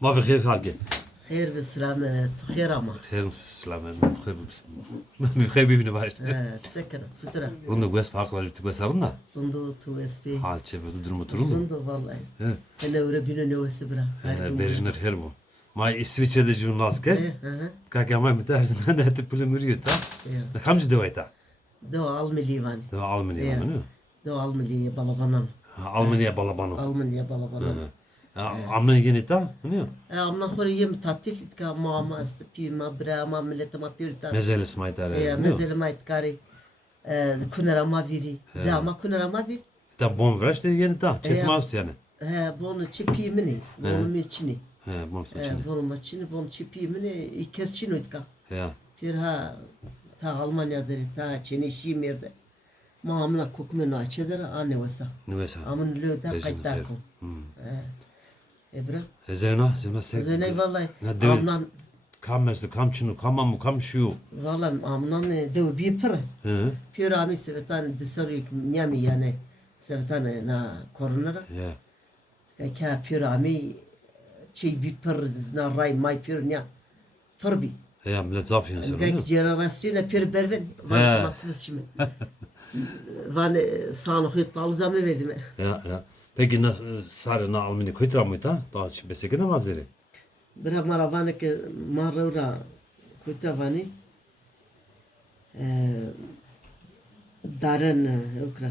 ما في خير خالك. خير بالسلامة خير أما خير سلامة بخير بخير بيبني باش. تسكر سترة Bunda göz farklı acı göz arında. بندو تو اس بي Hal çevre durumu durulu. بندو والله He. أنا وربنا نوس برا Berjiner her bu. Ma İsviçre'de cümle asker. إيه Kaka ma metarzın ne hep pulumuriyor ta. Ne kamcı devayta. دو علمي vani Da Almanya mı? دو علمي بلبنان Almanya balabano. علمي بلبنان Almanya gene ta. Ne? أنا خوري تعطيل كا ماما استبي ما برا ما ملت ما بيرتا Mezel İsmail يا مازال ما يتكاري كنا ما فيري زعما كنا ما فيري Ta bon vraş de gene ta. Çesmaz yani. بون تشيبي مني بون ميتشني He bon saçını. بون ماتشني بون تشيبي مني يكسشنو يتكا Ya. Firha ta Almanya'dır ta Çin'i şimirde. Mamına kukmenu açıdır anne vasa. Ne vesa. Amın lüda Bezin kaytarko. Ebra. Zeyna sek. Zöney vallahi. Ne devet. Amnan Kam mesle kam çinu kam amu kam şu. vallahi amnan dev bir pır. He. Pür ami sevetan dışarı nyami yani. Sevetan na korunara. Ya. Ka pür ami şey bir pır na ray may pür nya. Pır bi. Ya millet zaf yani. Gek jenerasyona pür berven. He. Van matsız şimdi. Van sanık talı zamı verdim. Ya. Peki nasıl sarı Almanya kuytra mı ta? Daha için beseke ne vaziri? Bira maravane ke maravra kutavani Daren ukra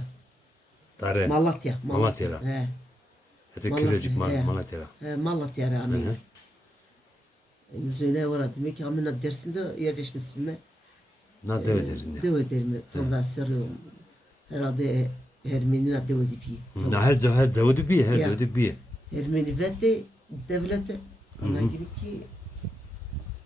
Tare. Malatya Malatya'da. He. Hadi Malatya, köycük he. Malatya'da. Malatya Hı rami. hı. Yüzüne uğradı. Demek ki amına dersinde yerleşmesi bilme. Ne dev ederin ya. Dev ederim. Sonra sırrım. Herhalde Ermeni'ne dev edipi. Her devdi bir, her Ya. devdi bir. Ermeni vete devlete. Ona gibi ki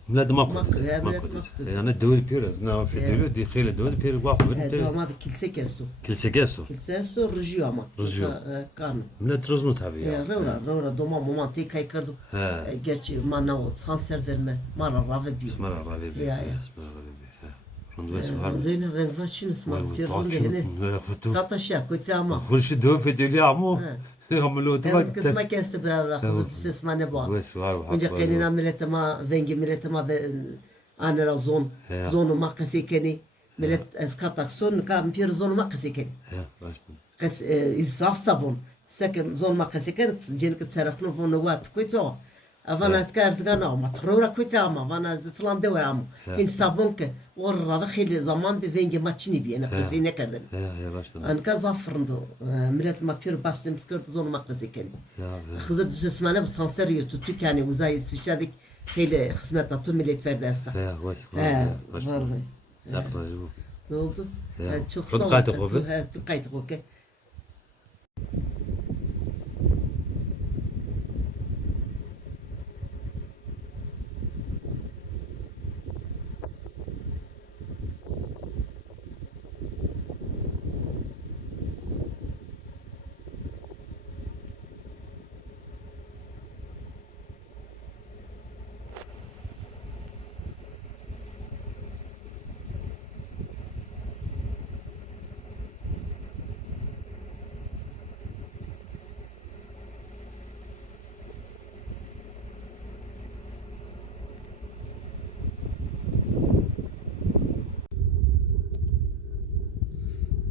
Millet Mak- makul. ya, millet Makul. makul. Yani devdi piyoruz. Ne affediyor? Di khile devdi piyor vakti. damadı kilise kestu. Kilise gesto. Kilise kestu rıjıyor ama. Rıjıyor. Kan. Millet roznu tabii ya. Rıvra doma momentik kaykardı. He. Gerçi mana o sanser verme. Mana rave bir. Smara ravi bir. Ya. Smara ravi bir. Rondu ve suhar. Zeyne ve vaşını smal firun dehne. Kataşya kötü ama. Kurşu dev ediyor ama. Ameliyatı Evet kısma kesti bravra. Kızı sesma ne bu. Ve suhar. Önce kendine milletema vengi milletema ve anera zon. Ya. Zonu makası keni. Millet eskatak son kam pir zonu makası keni. Ya. Baştan. Kas isaf sabun. Sekin zon makası keni. Jenik seraknu vonu wat kuito. Avana askar zgana ama trora kuito ama. Vana falan devre ama. In sabun ke. Orra ve khili zaman bir vengi maçini bir. Ne kızı ne kadın. Ya baştan. Anka zafrındı. Millet ma pir başlım skört zonu makası keni. Ya. Kızı düzesmane bu sanser yurtu yani uzay İsviçre'dik hele hizmet atı millet verdi asta. Ya. Ve suhar. He, Baştan. vallahi. Yaklaşık bu. Ne oldu? Ya. Çok Çok sağ ol. kaydık o be. Çok kaydık o be.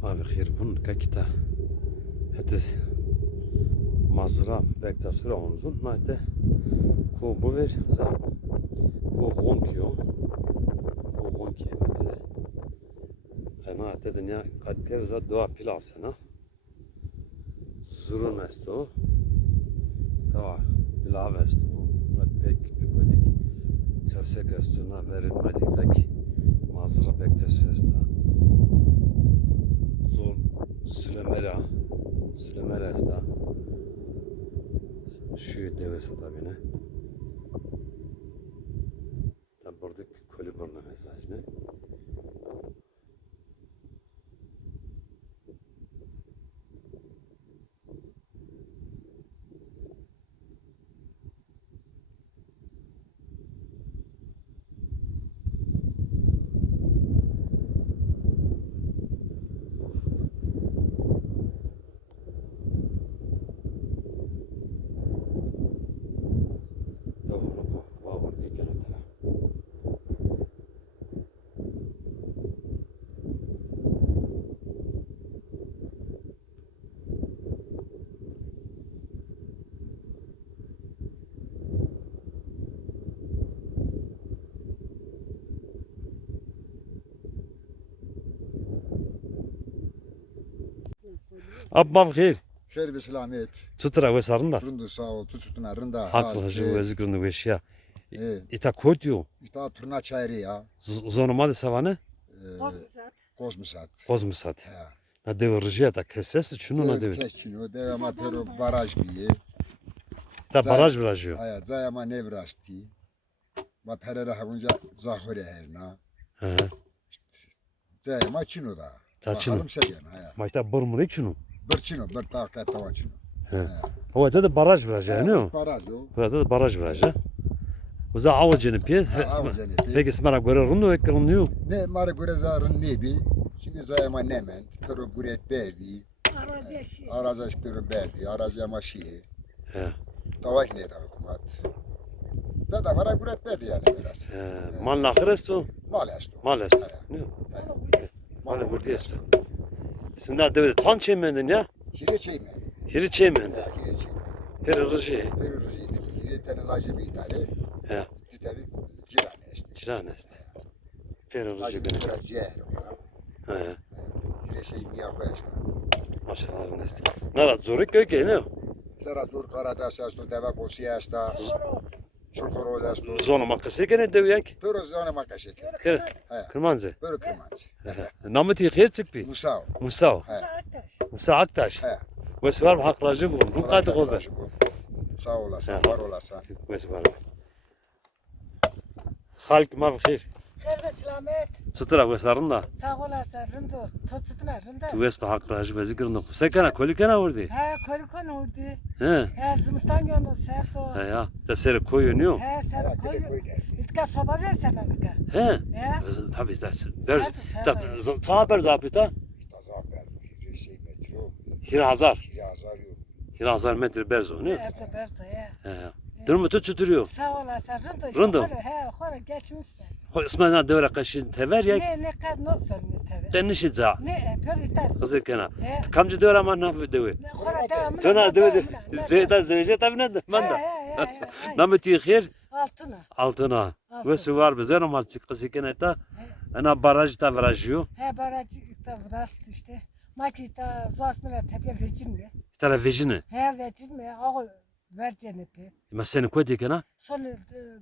Abi خير bun kakita hatta mazra bekta sura onzun nate ko bu ver za ko vonkyo ko vonki hatta ana hatta dünya katter za doğa pilav sana zurun esto doğa pilav esto vat pek pikodik çavsek esto na verin madik mazra bekta festa zor Sülemera esta şu devesi tabi ne tam buradaki kolibirna mesaj ne Abba bkhir. Şer ve selamet. Çıtıra ve sarında. Rındı sağ ol. Tututuna rında. Haklı hacı ve zikrını ve şia. Evet. İta koyuyor. İşte turna çayırı ya. Zonuma da savanı. Kozmisat. Kozmisat. He. Na devirjiya da kesses şunu na devir. Keşçino. Devama pero baraj biye. Ta baraj virajıyor. Aya zayama nevrasti. Va perere havunca zahore herna. He. Zayama çino da. Ta çino. Bakalım seviyen aya. Mayta burmuri şunu. Bir çino. Bir takta tava çino. O da baraj virajı ne o? Baraj o. Bu da baraj virajı. O da avacını piye. Avacını piye. Peki smara göre rundu ekranıyor. Ne mara göre zarın ne bi? Şimdi zayama nemen. Pero guret berdi. Arazaş pero berdi. Araziyama şiye. He. Davaş ne da hükümet. Da da vara guret berdi yani biraz. Mal nakresto. Mal esto. Mal esto. Ne? Mal burada esto. Şimdi de çan çemendin ya. Hire çeyme. Hiri çemendin. Hire çeyme. Peri rıji. Pero rızıydı. Hire tane lacı bir tane. He. Tabii cirane işte. Ciranest. Peri rıji Lacı gene. bir biraz ciğer. He. Hire şey niye koyarsın? Maşallah nest. Nara zoruk köke ne? Sera zor karada sesto deva kosi asta. Şokoro esto. Zona makası gene devyak. Pero zona makaşek. Kır. He. Kırmanzı. Pero kırmancı. Namıtı xer çıkpi. Musav. Musa. He. Musa Aktaş. He. Wes var hakrajı bu. Bu kadı kolbe. Sağ olasın, He. var olasın. Wes var. Halk ma bxir. Hayır ve selamet. Çıtıra wes arında. Sağ olasın. Rındo. Tututuna rındo. Wes pa hakrajı bezi girno. Sekana kolikana vurdu. He kolikon oldu. He. He zimistan gönlü serto. He ya. Da seri koyuyor. He sen koy. İtka soba versene bika. He. He. Tabii da. Da sana ber zapita. Tazaber, şey metro, Hir hazar. kirazar yok. Hir hazar metre berzo ne? Erse berse he. He. Durumu tut çıtırıyor. Sağ olasın. Rındo. Rındo. He hora geçmiş ben. Ho ismana devre kaşın tever ya. Ne kad nasıl ne tabi. Denişi za. Ne per itar. Kızır kena. He. Kamcı devre ama ne devi. Ne hora devamlı. Tuna devi. Zeyda zeyce tabi ne de. Ben de. Nameti xir Altına. altına. Altına. Ve suvar bize normal çıkısı kena ta. Ana baraj ta virajıyor. He barajı da vrast işte. Makita zasmına tepe vecin mi? Tara vejini. He vecin mi? Ağı vercene pe. Ma seni koydu kena. Sonra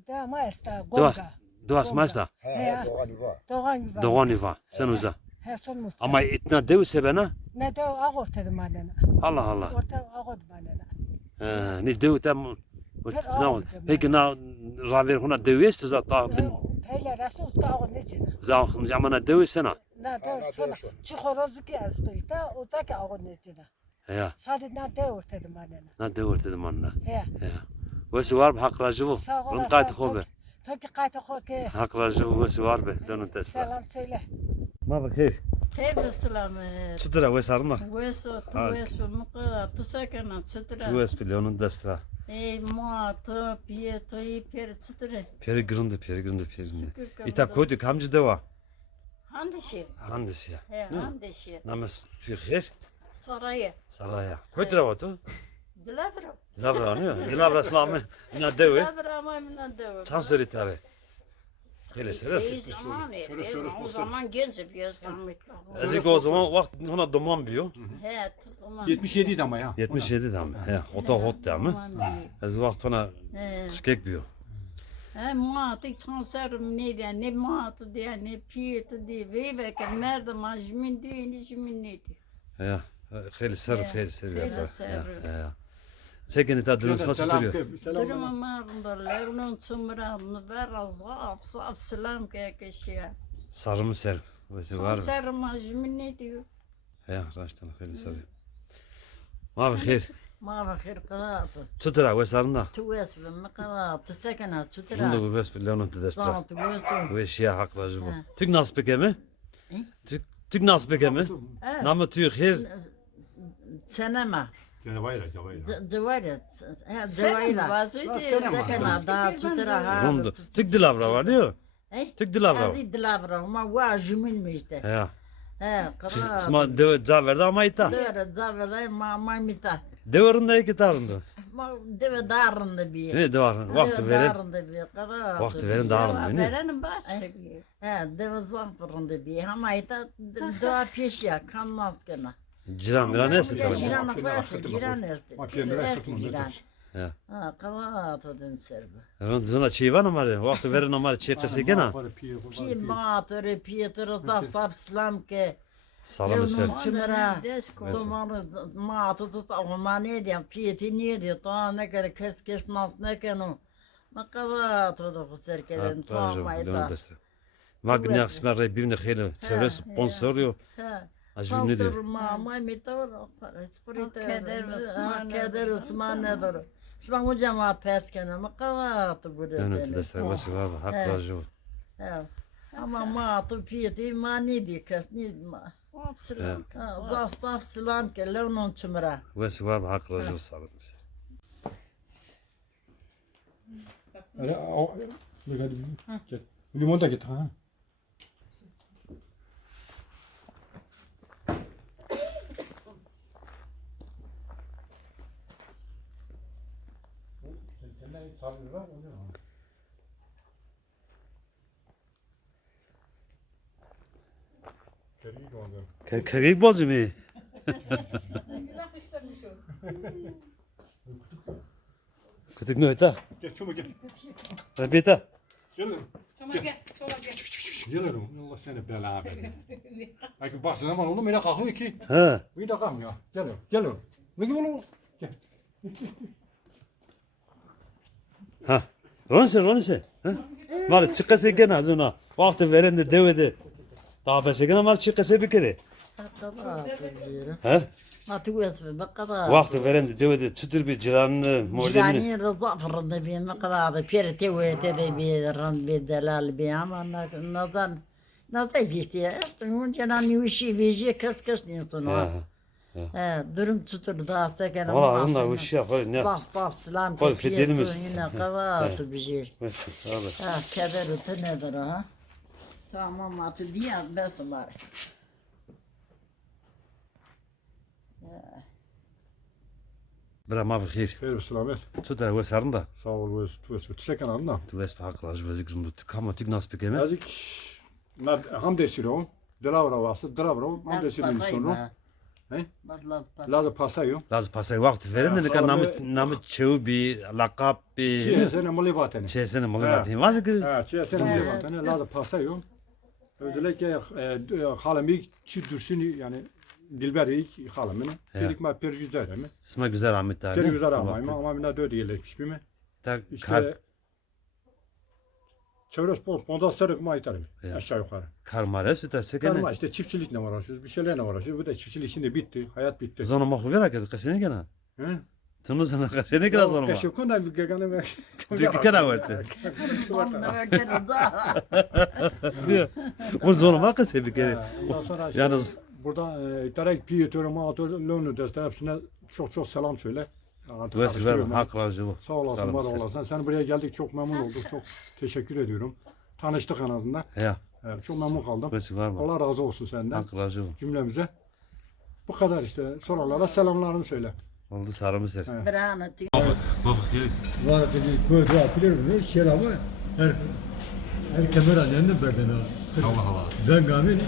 devam esta Duas. gonga. Duas maçta. He, doğan yuva. Doğan gibi. Doğan iva. Sen uza. He son musta. Ama itna devi sebena. Ne de ağı ortada manena. Allah Allah. Orta ağı manena. Ni devi tam. Her Ne ağı oldu? Peki na raver huna deviyestu za ta bin. Peyle rasu usta ağı ne cina. Zamana devi sena. Ne Ha, de ne sonra de şu. çikorozu ki azdoyta o da ki ağı ne cina. Ya. Sadece ne de ortada manena. Na devi dedim anna. He. Ya. Ve suvar hakrajı bu. Sağ Bunu olasın. kaydı kolbe. Toki kaydı kolbe. Hakrajı bu ve suvar be. Dönün testa. Selam söyle. Ma bakir. Tebe selamet. Çıtıra ve sarma. Weso, tu weso, muka, tu sakana, sutra. Tu es bile onun destra. Ey, mua, tu, pie, tu, per, sutra. Peri gırındı. İta koydu kamcı deva. Handişi. Handisi ya. He, handişi. Names tüyhir. Saraya. Salaya. Koydu rava tu. Dilavra. Dilavra anıyor. Dilavra smame. Na devi. Dilavra ama mina deva. Çansır itare. Hele sere. Ey zaman, o zaman genç bir yaz kalmış. Ezik o zaman vakit ona duman biyo. He, tutma. 77 idi ama ya. 77 dam. He, ota hot dam. Ez vakit ona He. şikek biyo. He, mua, tu çansarım ne diye, ne mua, tu diye, ne piye, tu diye. Ve ki merde majmin diye, ne jimin ne diye. Ya. Hele ser, He, hele ser. hele ser. Ya. Sekin ita durmuş nasıl duruyor? Durma marındalar, onun çumrağını ver, azaf, saf, selam kekişiye. Sarımı ser. Vesi var mı? Sansar majmin ne diyor? Ya, raştan hele ser. Ma bixir. Ma bakir qaraatı. Tutura ve sarında. Tuves ve maqaraatı, sakana, tutra. Şunda bu bes bile onun tedestra. Zat, tuves. Ve şia haklacı bu. Ha. Tük nas pekemi? Tük nas pekemi? Namı tüyhir. Senema. Cevayla. Cevayla. Cevayla. Sakana, da, tutra, ha. Rundu. Tük dilavra var diyor. Tük dilavra var. Azi dilavra, ma va jimin mi işte. Ya. He, qaraatı. Sma deve zaverda ama ita. Dövre, zaveray, ma mita. Devarında iki tarında. Ma deve darında bir. Ne devar? Vakti verin. Darında bir, qaraatı. Vakti verin darında ne? Verenin başka bir. He, deve zaferinde bir. Ama ita deva peşya, kan maskena. Ciran miran neyse Ya, tabii. ciran- Jiran erdi. Makine Erdi jiran. Ya. Ha, kavata dön serbe. Zona çiğvan amari. Vakti verin amari çekesi gene. Pi matore, pietro, saf slamke. Salam ser. Levnun çımıra. Dumanı matı tut ama ne diyeyim? Pieti ne diyor? Daha ne kadar kes nas ne kenu. Ma kavata da serkeden tuamayı da. Magni aksmer birbirine hayli çevre sponsor yo. Ha. Acım ne diyor? Mama mi tavro. Keder Osman Keder Osman ne doğru. Osman hocam ha perskene ma kavata bu Yönetü de ser. Vası var. Haklacı o. Evet. Ama matı piyeti mani di kas ni ma. Zastaf silam ke levnon çımıra. Vası var. Haklacı o salam ser. Limon da git ha. Kagik bozu mu? Kutuk ne öte? Gel çabuk gel. Repita. Gel. Çoma gel. Gel oğlum. Allah seni bela versin. Ay bak zaman oğlum öyle kalkıyor ki. Ha. Bir de kalkmıyor. Gel oğlum. Gel oğlum. Ne gibi oğlum? Gel. Ha. Ronse. Ha. Var çıkası gene azına. Vakti veren de devede. Daha pese gene var çıkası bir kere. Ha. Matı vesfe bakada. Vakti veren de devede tütür bir ciranını modelini. Cilani rıza fırında bir ne kadar da peri te de bir ran bir delal bir ama nazan işte aslında cinan nişi veje kıs diyorsun o. Ha. Durum tutur da seken Valla arında o işi yapar ne? Bastaf silam Kol ke fidelimiz. yine kadar bir şey. Mesela abi. Ha keder öte nedir ha? Tamam atı diye besim var. Bra ma bخير. Hayır selamet. Tutar ve sarında. Sağ ol ve tu çeken anla. Tu es haklacı ve zikrunda kama tük nas pekeme. Azıcık nad ham desiro. Delavra vası, delavra ham desiro sonra. He? Lazı pasayo. Lazım pasay vakti veren de kan namı çev bir lakap bir Şey sene mali vatene. şey sene muhabbeti var ki. Ha, şey sene mali vatene. Lazı pasayo. Özellikle halami çi dursun yani Dilberik halamını. Dedik ma perjüzere mi? İsma güzel Ahmet tane. Perjüzere ama mina dört yerleşmiş mi? Tak İşte çevre spor, fonda sarık maytarım aşağı yukarı. karmare süta sekene. Karma işte çiftçilikle uğraşıyoruz, bir şeylerle uğraşıyoruz. Bu da çiftçilik şimdi bitti, hayat bitti. Zona mahvu vera ki kasene gene. He? Tunu sana kasene gene zona ma. Teşekkür ederim. Gagana Dik kere vardı. Diyor. Bu zona ma kase bir kere. Ondan sonra işte Yalnız burada direkt Pietro Mato Lonu da hepsine çok selam söyle. tu es ver haklacı bu. Sağ olasın, var olasın. Sen buraya geldik, çok memnun olduk. Çok teşekkür ediyorum. Tanıştık en azından. Ya. Evet, çok memnun kaldım. Tu es var mı? Allah razı olsun senden. Haklacı bu. Cümlemize. Bu kadar işte. Sorulara selamlarımı söyle. Oldu sarımı ser. Brana Var kızı böyle yapılır mı? Şerabı her kamera yanında berdene. Allah Allah. Ben gamin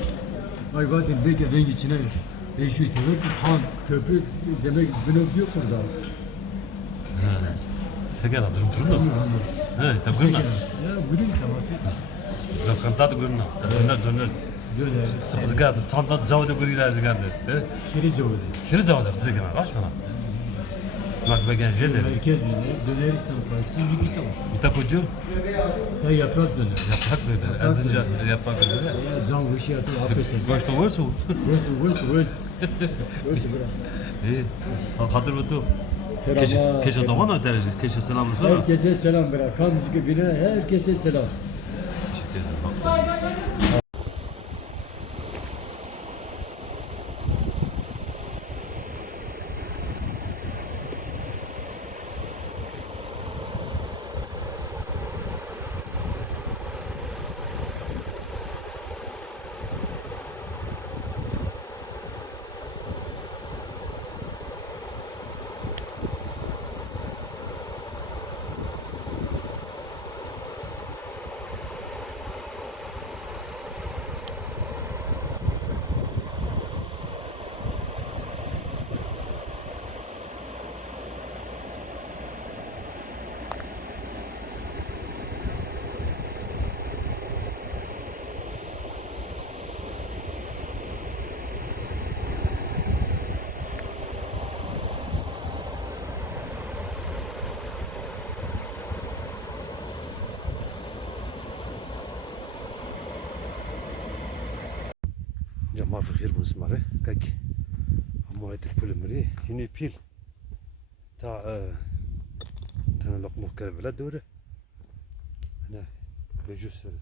hayvanın belki rengi içine değişiyor. Demek ki kan, köpük demek bunu diyor burada. Sekene durun da. He, tabii. Ya bunun teması. Lokanta da görünür. Döner. Böyle Sıkızga çanta cavada görüyorlar ziganda. kirici oldu. Kiri cavada zigana kaç bana. Bak ben gel dedi. Herkes döner İstanbul Partisi bir kitap. Bir tak ödüyor. Ya yaprak döner. Yaprak böyle. Azınca yaprak böyle. Ya can vışı yatır apesi. Gosto varsa. Vırs. İyi. Hatır mı? Selam. Keşke doğana deriz. Keşke selamı söyle. Herkese selam bırak. Kan gibi herkese selam. ما في خير مسمارة كاك أما تقول مري هني بيل تاع تنلق مكر بلا دورة هنا بجسر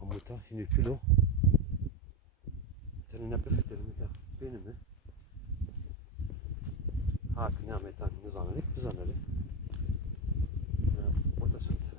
هموتا هني بيلو ترينا بفتر متى بينما هاك نعمة نزانلك بزانلك burada şimdi.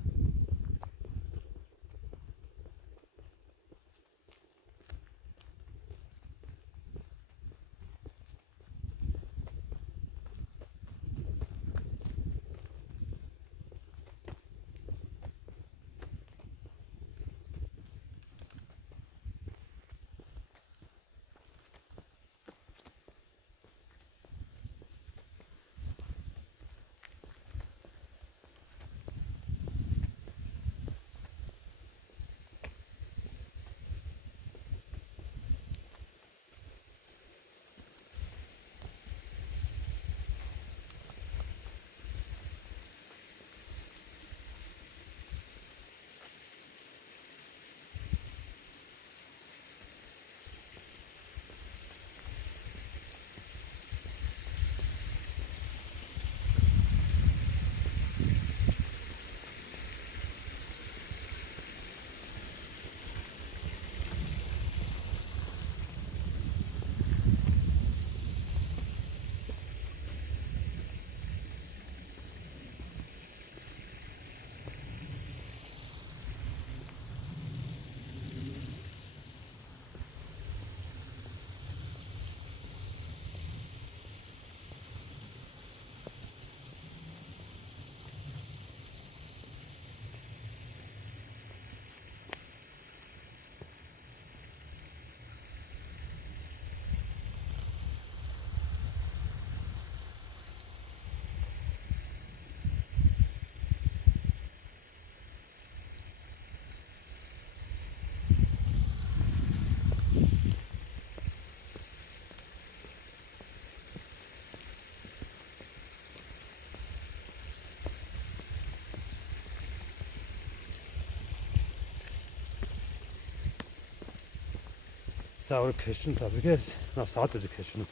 تعال كشون tabii nasıl dedi keşunu.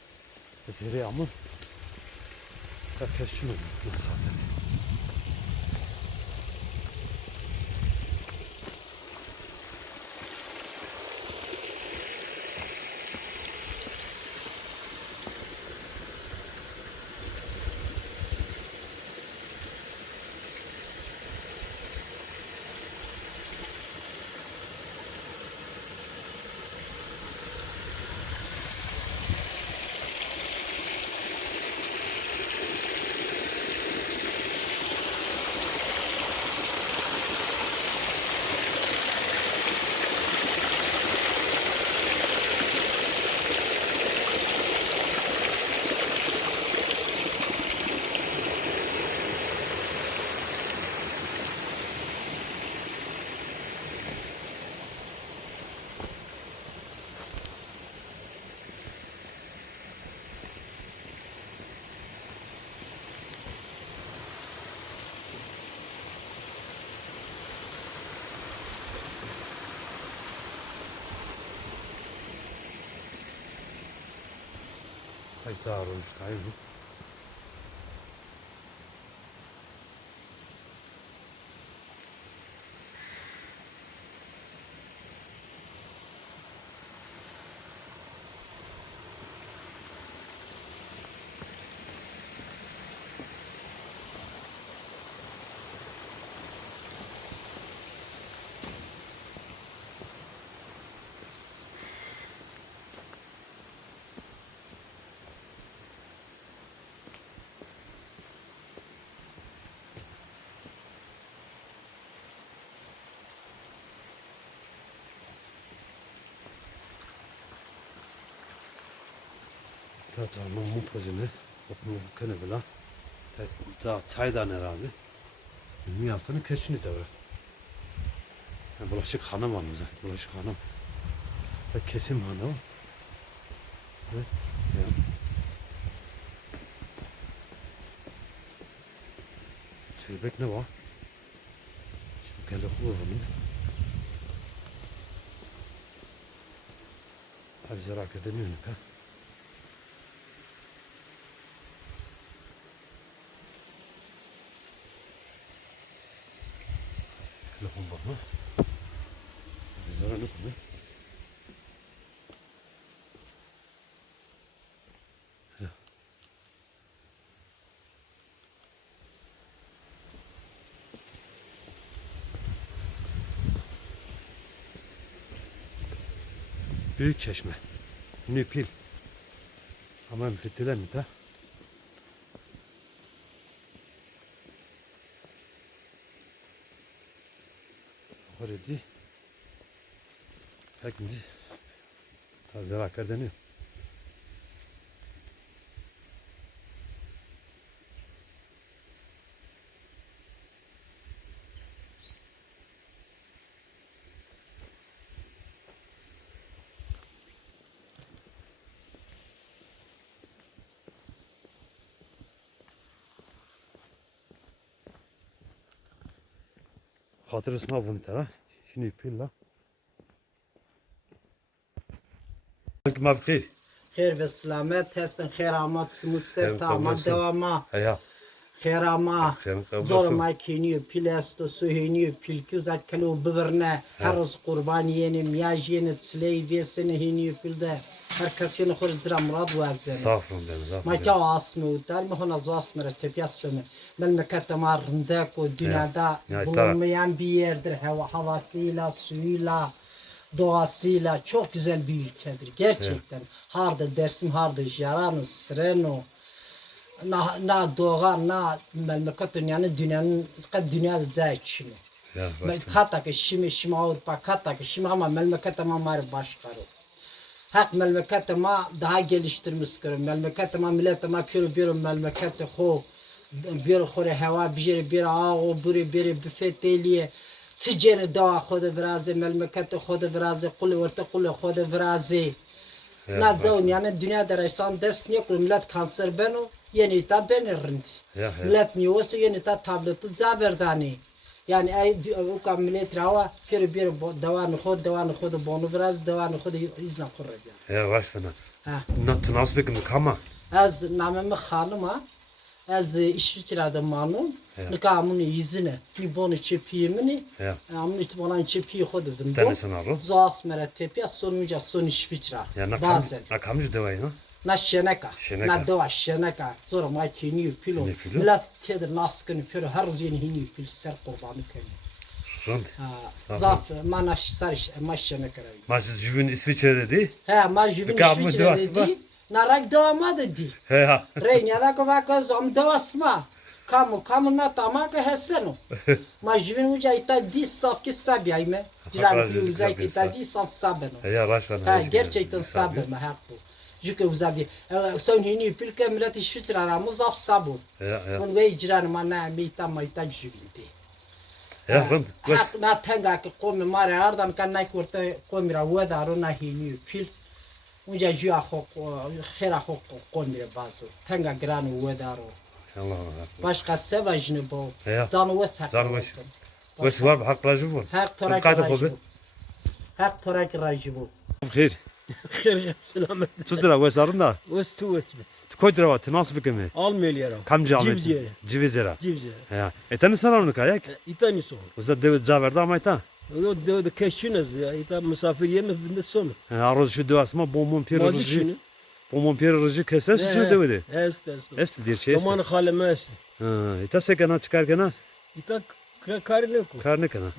Zeri ama keşunu nasıl dedi. تعالوا مش تعالوا tamam bu pozine bu kanebla ta çaydan herhalde dünyasının keşini de var. Bulaşık hanım var mı? Bulaşık hanım. Ve kesim hanım. Evet. Ya. Tüybek ne var? Şimdi gel okulun. Abi zarar edemiyor ha. Telefon bakma. Abi zarar yok mu? Büyük çeşme. Nüpil. Ama müfettiler mi de? Orada pekindi taze rakar deniyor. Hatırı ma bunu tara. Şimdi pilla. Ma bkhir. خير بالسلامات هسن خير عمات سموسر خير تعمل قبل دوما Aya. خير عما Khairin زور qablasın. ما كينيو بيلاستو سوهينيو بيلكوزا كلو ببرنا هرز قربان ينم ياجين تسلي بيسن هينيو بيلدا هركسين خرج زرا مراد وازن Safrın deniz. ما كاو عاصمه ودار ما هنا زاسمر تبياسم من مكتا مار رندك والدنيا دا Ya, bulunmayan bir yerdir havasıyla suyuyla doğasıyla çok güzel bir ülkedir gerçekten. Harda Dersim, harda Jarano, Sreno, na doğa, na memleket dünyanın dünyada zayıfçını. Ya Hatta ki şimdi Avrupa, hatta ki şimdi ama memleket ama mari başkarı. Hak memleket ama daha geliştirmiş kırım. Memleket ama millet ama bir memleket ho bir khore hava bir ağ bir bifeteliye تجار دوا خود برازه مملکت خود برازه قل ورته قل خود برازه نازون yani dünya dersen dest ne kul millet kanser beno yeni ta benirindi millet niyosu yeni ta tabletu zaberdani yani ay o kam millet rawa bir davan khod bonu biraz davan khod izna qurra Ya başına. ha Not nasıl bir kama. az namımı hanıma az İsviçre'de manum nikamun izine ni bonu çepiyemini Ya. amın itbolan çepiyi khod vindo Tanısın abi. Zas mera tepiya sonuca son İsviçre Ya bazen nakamcı devayı ha. na şeneka Şeneka. na dova şeneka zor ma kini pilo Kini pilo. milat tedir naskını pilo her zini hini pil ser kurbanı keni Rund. zaf ma na sariş ma şeneka Mas jüvün İsviçre'de değil. he ma jivin Bika mı İsviçre devası dedi na rak dava dedi He ya. Reyn ya da kovaka zom devasma kamu na tamaka heseno ma jivin uca ita dis saf ki sabiayme Ciran ki uza ita dis sabeno Ya başına. Ha gerçekten sabırma hak bu. Çünkü uzadı. Son hini pilke millet İsviçre aramız af sabır. Ya. On ve icran mana meyta mayta jübindi. Ya rund. Hak na tenga ki komi mare ardan kan na kurta komi ra wada arona hini pil. Unja jua hok khera hok komi ra bazo. Tenga gran wada aro. Allah. Başka sevajını bu. Ya. Zanı ve sak. Zanı ve sak. Wes var haklacı var. Hak torak Kayda rajı kobe. bu. Hak torak rajı bu. Bkhir. خير سلامة Tudra wes arında. وستو اسمه Koydra var. Nasıl bir kemi? الميل يرى Kamcı Ahmet. Civcivere. Civizera. جيفزا Ya. Etani sana onu kayak. إيتاني سو Uzat devet zaverda ama eta. دو كشنز إيتا مسافر يمه بند السوم Arroz şu devasma bombon ما peri زيد rıcı. شنو Bombon peri rıcı keses şu devedi. است Esti dir şey. وما خاله ما است Eta sekana çıkarken إيتا كارنيكو karne kana.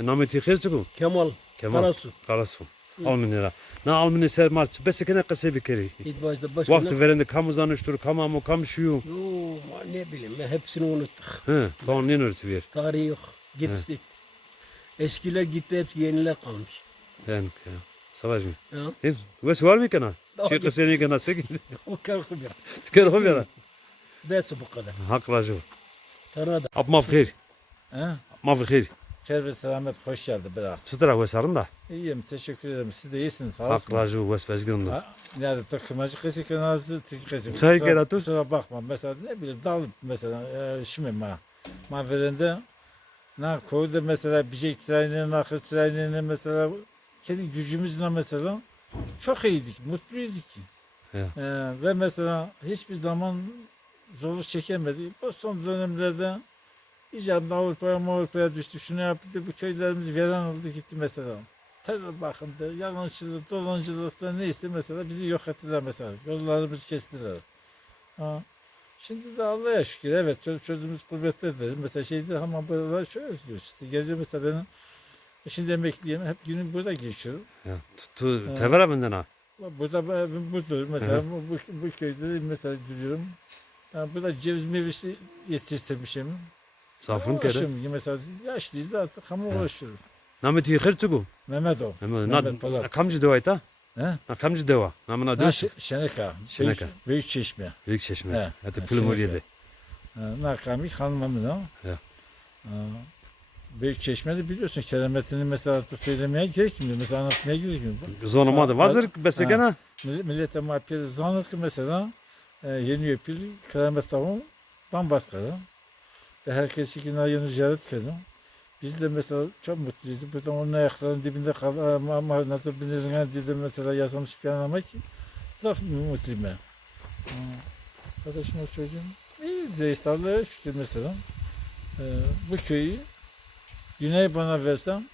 Nameti khizcu. كمال Kemal. Karasu. Karasu. Alminera. Na almine ser març besekene kase bir kere. إيت باش دباش Vakti verende kamu zanıştır, kamu kam şuyu. يو ما نبيل ما hepsini unuttuk. He, tamam ne örtüyor. Tarih gitti. Eskiler gitti hepsi yeniler kalmış. Yani savaş mı? Ya. He, wes var mı kana? Daha Şey kaseni kana sek. O kadar kubya. Fikir ho bera. Bes bu kadar. Haklacı. Tanrı da. Ab mafkhir. He? Mafkhir. Khayr ve selamet, hoş geldin bırak. Tutra wes arında. İyiyim, teşekkür ederim. Siz de iyisiniz, sağ olun. Haklacı wes bezgin. Yani tıkımacı kısık nazı tıkısık. Say gel atır. Kusura bakma, mesela ne bileyim, dal mesela, şimdi ma verende, na koydu mesela bir şey treninin, akıl treninin mesela, kendi gücümüzle mesela, çok iyiydik, mutluyduk. Ya. Ve mesela hiçbir zaman zorluk çekemedik. Bu son dönemlerde icabında Avrupa'ya düştü, şunu yaptı, bu köylerimiz veren oldu gitti mesela. Terör bakımda, yalancılık, dolancılıkta neyse mesela bizi yok ettiler mesela. Yollarımızı kestiler. Ha. Şimdi de Allah'a şükür evet çocuğumuz kuvvetlidir. Mesela şeydir ama buralar şöyle diyor işte geliyor mesela benim şimdi emekliyim hep günüm burada geçiyorum. Ya. Tevera benden ha. Burada evim budur mesela bu köyde mesela duruyorum. Yani burada ceviz meyvesi yetiştirmişim. Safın kere. Uğraşıyorum. Mesela yaşlıyız artık ama uğraşıyorum. Namı tüy kırtıgu. Mehmet o. Mehmet Polat. Kamcı deva ita? He? Kamcı deva. Namına Ha, diyor. Şeneka. Şeneka. Büyük çeşme. Büyük çeşme. He. Hadi Ha, pülümür Şeneka. yedi. Nakami hanımımın o. Ya. Büyük çeşmede biliyorsun kerametini mesela artık söylemeye gerekmiyor. Mesela anlatmaya gerekmiyor. Zonuma da vazır besegena. Millete mapir zanır ki mesela yeni yapıl keramet tavuğu bambaşka. Ve herkes ikna yeni ziyaret kedim. Biz de mesela çok mutluyuz. Buradan onun ayaklarının dibinde kalır ama nasıl binirine dedim mesela yasamış bir anlamak ki zaf mutluyum ben. Kardeşim o çocuğum iyi Zeystal'la şükür mesela. Bu köyü Güney bana versem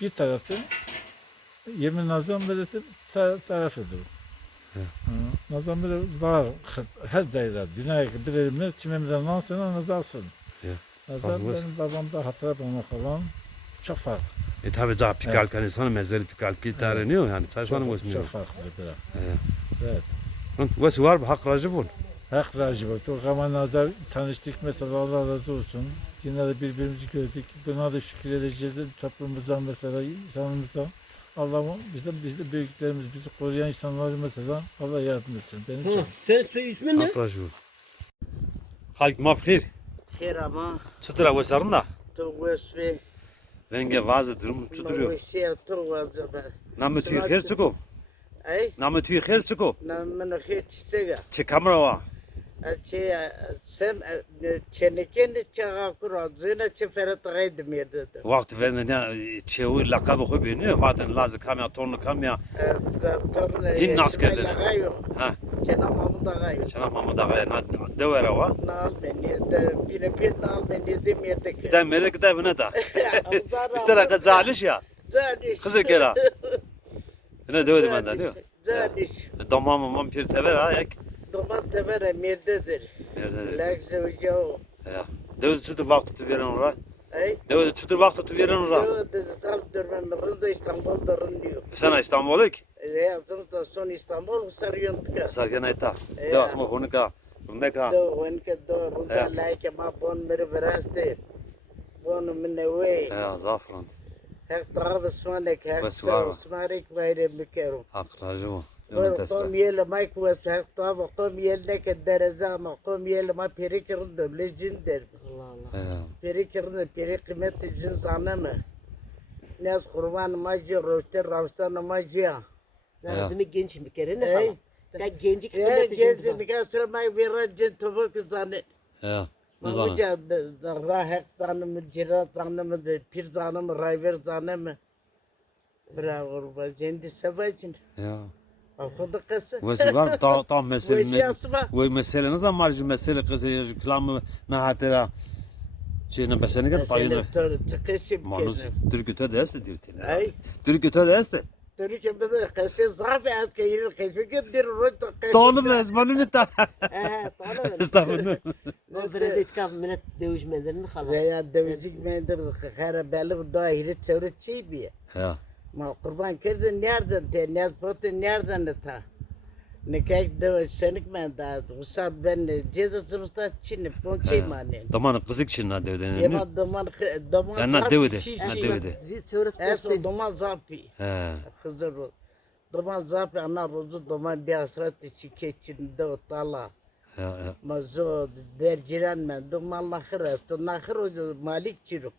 bir tarafı Yemin Nazan Belediyesi tarafıdır. Nazan Belediyesi daha her daire Güney bir elimle çimemden lansana nazarsın. Nazan benim babamda hatıra bana kalan çok farklı. Tabi za pikal kan insan mezeli pikal kitareniyor yani. Saçmanı bozmuyor. Çok farklı biraz. Evet. Vesi var mı? Hak racı bun. Hak racı bak. O zaman nazar tanıştık mesela Allah razı olsun. Yine de birbirimizi gördük. Buna da şükür edeceğiz toplumumuzdan mesela insanımızdan. Allah'ım bizde büyüklerimiz bizi koruyan insanları mesela Allah yardım etsin. Benim için. Sen soy ismin ne? Hak racı bun. Halk mafkir. Xeyr ama Çıtıra vesarın da. tuvesve Renge vazı durum çıtırıyor. mavsiya tuvazda. Namı tüy kher çıko. Ay Namı tüy kher çıko. namın xeçtega. Çe kamera var. Açı sen çeneken çağa kurazına çeferet gaydım yerde. Vakti verinde ne çevi lakabı koy beni. Vaten lazı kamya torunu kamya. Hin askerleri. Ha. Çenamamı da gayım. Şana mama da ve na devera var. Nal beni de bir nal beni de merdeki. Giden merde giden ne da. Bir tane kız zaliş ya. Zaliş. Kızı kera. Ne dedim ben de diyor. Zaliş. Damam pir tever ha ek. Doman tevere merdedir. Nerede? Lak zevcav. Ya. Devlet çıtı vakti veren ora. Ay. Devlet çıtı vakti veren ora. Yo de tam durmam rında İstanbul'da rınıyor. Sana İstanbul'uk. Yazımda son İstanbul sarıyon tıka. Sargana eta. Devasma honika. Bunda ka. Do wenke do runda like ma bon mere veraste. Bon minne Ya zafran. Her tarafı smanek her Bas var. smanek vayre mikero. Hak racı bu. Kom yele may kuvvet her tarafı kom yele ke dereza ma kom yele ma perikirinde lejindir. Allah Allah. Ya. Perikirinde perikimeti cin zaneme. Nes kurban macı roşte ravstan macı. Değil mi genç bir kere ne Ey. kadar? Ya gencik Ya kıymetli gezin kasra may virajın topuk zanne. Ya. Ne zaman? Mamuca rahek zanım, cirat zanım, pir zanım, rayver zanım. Bravo, cendi sevacın. Ya. Akudu kası. Vesi var tam mesele. Vesi asma. Ve mesele ne zaman marjı mesele kızı klamı ne hatera. Şeyine besene gel payını. Çıkışım Manus kezi. Türküte de este diyor. Ay. Türküte de este. Türkiye bize kası zafi az kayır kayfı gidir rot kayfı. Doğru ezmanı ne ta? Tanım. Estağfurullah. O böyle itkaf millet dövüşmelerini kalan. Veya dövecek mendir kara belli dahiri çevre çiğ Ya. Ma kurban kırdın nereden te nez potu nereden de ta. Ne kek de senik men da usab ben cedasımızda çini ponçey mane. Damanı kızık için ne devden. Yema doman Ya ne devede? Ne devede? Eso doman zapi. He. Kızır doman zapi ana rozu doman bir asrat içi keçinde otala. Ya. Mazo derciren men doman nahır esto nahır o malik çiruk.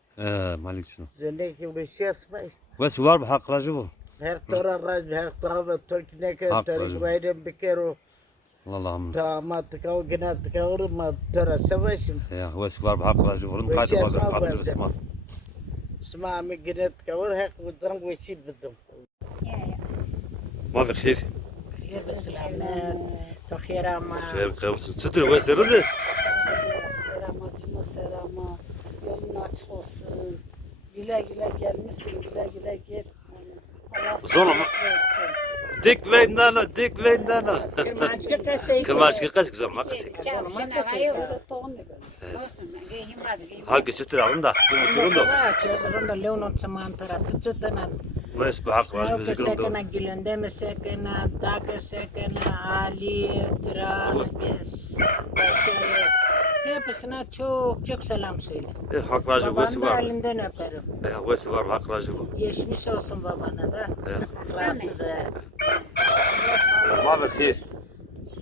Malik şunu. Zendeki bir şey asma işte. Vesi var mı hak racı bu? Her taraf her taraf Türkiye ke Hak tarih racı. bayram bikero. Allah'ım. Tamam tıkav gene tıkavur ma tara savaşım. Ya vesi var mı hak racı vurun Vesi kaydı asma bakır bende. katır ısma. Sma mi gene tıkavur hak utan veşil bidim. ما بخير خير بالسلامة بخير أما خير خير ستر وسرد Selamacıma selama. Yolun açık olsun. Güle güle gelmişsin, güle güle git. Allah Zorla sağlık mı? versin. dik vendana dik vendana Kırmancık kasayı kırmaçı kaç güzel ma kasık Öyle tohum ne böyle. halka ستر alın da durun da Çözürün de leonon çamantara tututunan mes bu hak var Yok biz durun sekena da gülünde mi sekena, dak sekena, Ali, Turan, biz, Başarı. Hepsine çok çok selam söyle. hak var Babanın bu da var elinden öperim. bu var hak var bu Geçmiş olsun babana da. Rahatsız ma بخير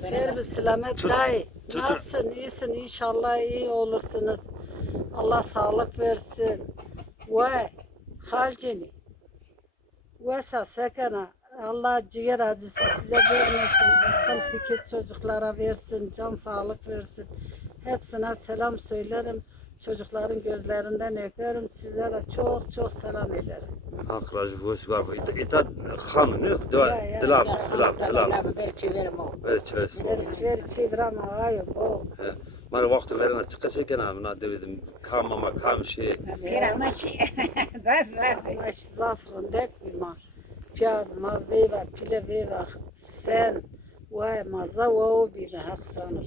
Hayır bir selamet dayı. Tutur. Nasılsın, iyisin, inşallah iyi olursunuz. Allah sağlık versin. Vay, halcini. Veysa sekena. Allah ciğer acısı size vermesin. Akıl fikir çocuklara versin. Can sağlık versin. Hepsine selam söylerim. Çocukların gözlerinden öperim. Size de çok çok selam ederim. hak var bu var ita khan ne dilab dilab ver çevirim o. evet çevres Ver çevir ama ay o. bana vakti verene çıkasa kana bana dedim kam şey Maş zafrın dek bima. Piyad ma veva pile veva sen. Vay maza o bima haksan.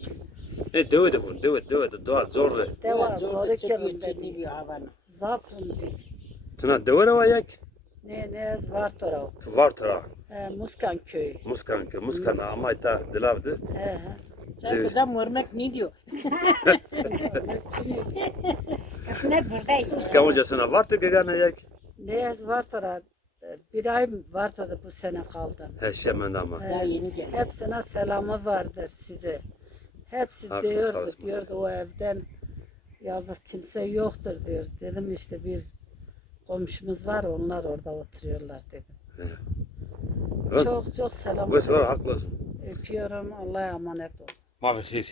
döve doğa zor Deva zoru Çekiyor kelim çekiyor dedi. bir havanı. Zafrın di. tına döve var yak Ne var tora. var tara Muskan köyü. muskan ama ita dilabdı He. Sen kızım vurmak ne diyor? Kısmet buradayım. kamucasına var gana yak Ne var tora. Bir ay var tora bu sene kaldı. heşemen ama Daha yeni geldi. Hepsine selamı vardır size. Hepsi Haklısın, diyordu, haklısın. diyordu o evden yazık kimse yoktur diyor. Dedim işte bir komşumuz var onlar orada oturuyorlar dedim. Çok çok selam. bu var haklısın Öpüyorum Allah'a emanet ol. ma بخير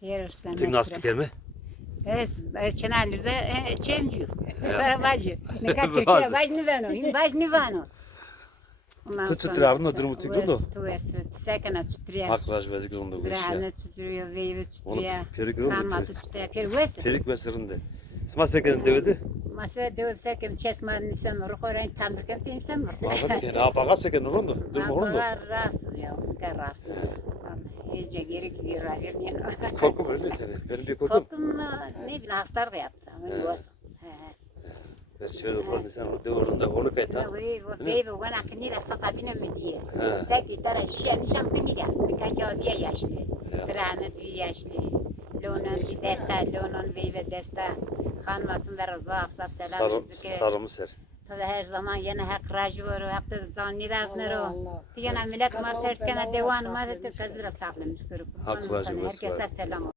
Yerus'tan. tim nasip gelme Çenellize çemciu. Ja. Barabacı. Ne kadar Türkiye baş nivano. Baş nivano. Tututrarno durumu tutuyordu. Tu es sekana tutuyor. hak var vezir onda bu iş Brahane ya tutuyor, veyve onu tutuyor. peri göründü Kanma tutuyor. Peri veste. terik ve sırında sma seken devedi Masaya dev sekem çesma nisan ruhoran tamırken tinsan mı? Mahvet ki ne baga seken rundu durumu rundu Rahatsız ya. Rahatsız. Ece geri gidiyor. Vermiyor. korkum öyle tane benim bir korkum Korkum ne bileyim hastalık yaptı. Ama yuvası. ver şöyle rundu sen rundu onu kayta Baby, وانا كني لا صطابين مديه. ها. ساكي ترى الشيء نشام كميدا. كان جوابيا ياشلي. ها. برهانة دي ياشلي. لونن دي دستا لونن ويفا دستا. خانماتم ver zaf saf selam zike. sarımı ser Tabii her zaman yine hak racı var, hak da zanni razner o. Allah. Tiyana millet ma ters kana devan ma te kazra sağlamış görüp. Hak racı var. Herkese selam.